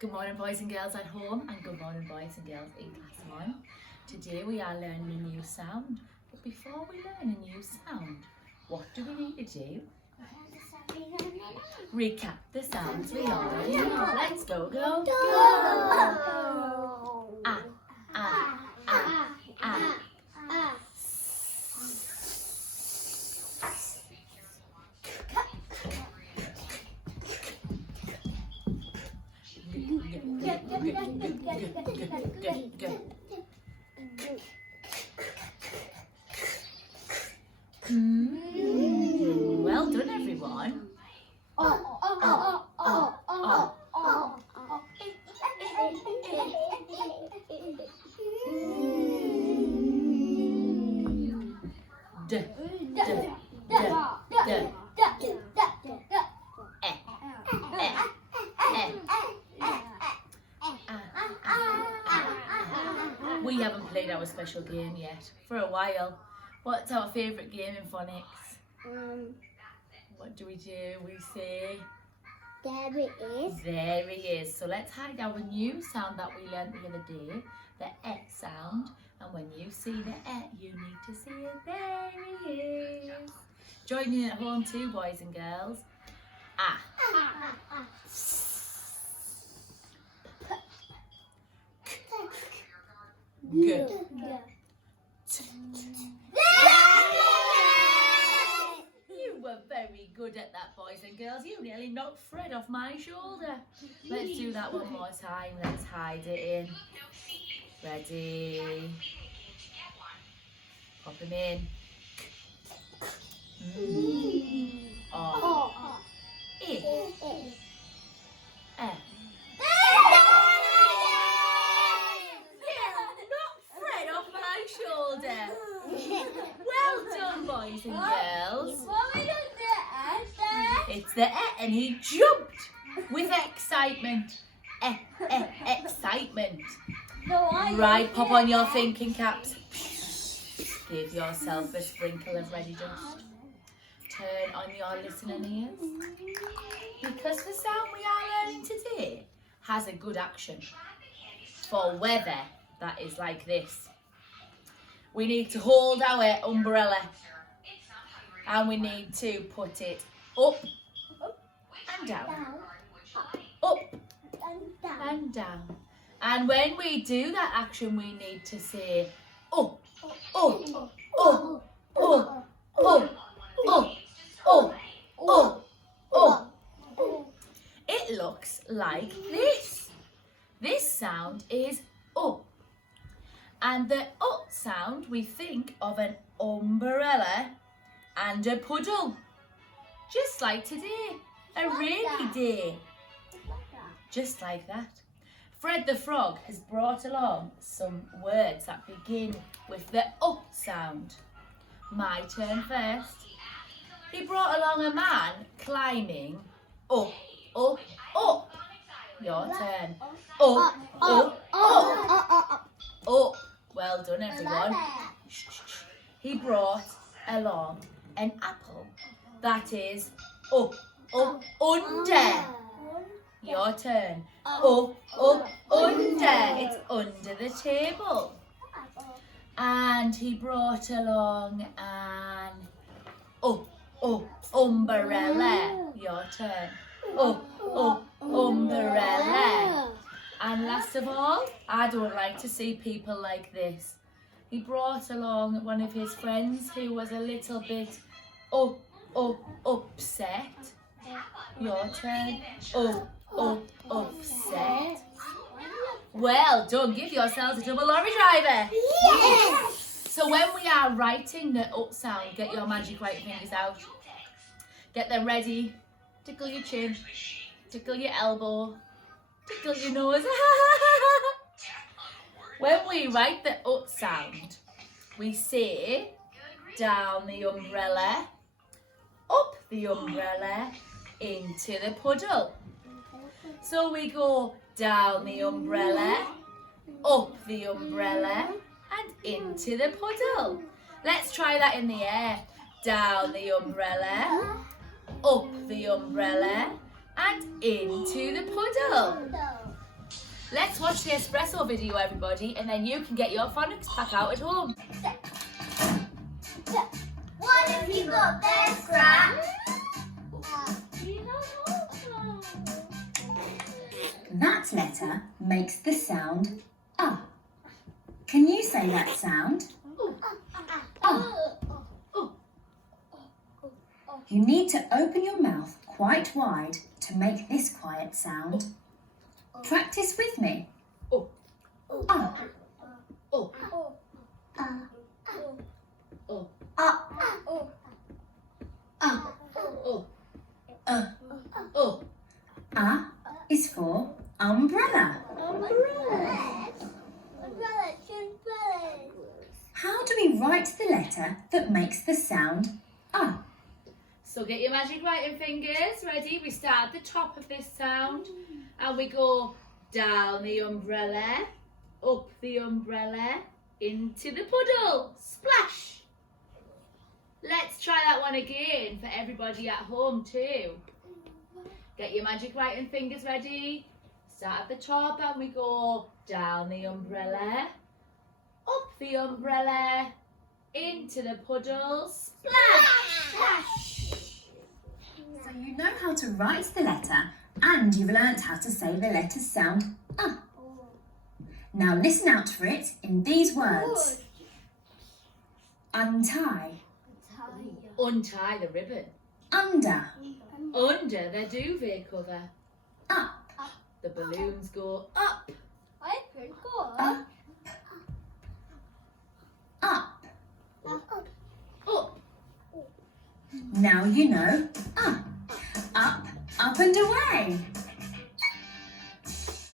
Good morning, boys and girls at home, and good morning, boys and girls in class 1. Today we are learning a new sound, but before we learn a new sound, what do we need to do? Recap the sounds we already know. Let's go, go, go! Ah, ah, ah, ah. Well done, everyone. D, d, d, d. We haven't played our special game yet for a while. What's our favourite game in phonics? What do? We say, there it is. There he is. So let's hide our new sound that we learned the other day, the sound. And when you see the you need to say it. There he is. Join in at home too, boys and girls. Ah. G. You were very good at that, boys and girls. You nearly knocked Fred off my shoulder. Let's do that one more time. Let's hide it in. Ready? Pop him in. Oh. E. F. Well done, boys and girls. It's the and he jumped with excitement. Excitement. Right, pop on your thinking caps. Give yourself a sprinkle of ready dust. Turn on your listening ears. Because the sound we are learning today has a good action for weather that is like this. We need to hold our umbrella and we need to put it up and down, up and down. And when we do that action, we need to say, oh, oh, oh, oh, oh, oh, oh, oh, oh. It looks like this. This sound is oh. And the sound, we think of an umbrella and a puddle. Just like today, a rainy day. Just like that. Fred the Frog has brought along some words that begin with the sound. My turn first. He brought along a man climbing up, up, up. Your turn. Up, up, up. Up. Well done, everyone. He brought along an apple that is up, up, under. Your turn. Up, up, under. It's under the table. And he brought along an umbrella. Your turn. Umbrella. And last of all, I don't like to see people like this. He brought along one of his friends who was a little bit upset. Your turn. Upset. Well done. Give yourselves a double lorry driver. Yes. So when we are writing the sound, get your magic white fingers out. Get them ready. Tickle your chin. Tickle your elbow. Tickle your nose. When we write the sound, we say down the umbrella, up the umbrella, into the puddle. So we go down the umbrella, up the umbrella, and into the puddle. Let's try that in the air. Down the umbrella, up the umbrella, and into the puddle. Let's watch the espresso video, everybody, and then you can get your phonics pack out at home. What have you got there, Scrap? That letter makes the sound ah. Can you say that sound? Ah. You need to open your mouth quite wide to make this quiet sound. Practice with me. Oh. Ah. Oh. Ah. Oh. Ah. Oh. Oh. Ah is for umbrella. How do we write the letter that makes the sound ah? So get your magic writing fingers ready. We start at the top of this sound and we go down the umbrella, up the umbrella, into the puddle. Splash! Let's try that one again for everybody at home too. Get your magic writing fingers ready. Start at the top and we go down the umbrella, up the umbrella, into the puddle. Splash! So you know how to write the letter and you've learnt how to say the letter's sound ah. Now listen out for it in these words. Untie, Untie the ribbon. under, Under the duvet cover. up, The balloons go up. up, up. Up. Now you know up, up and away.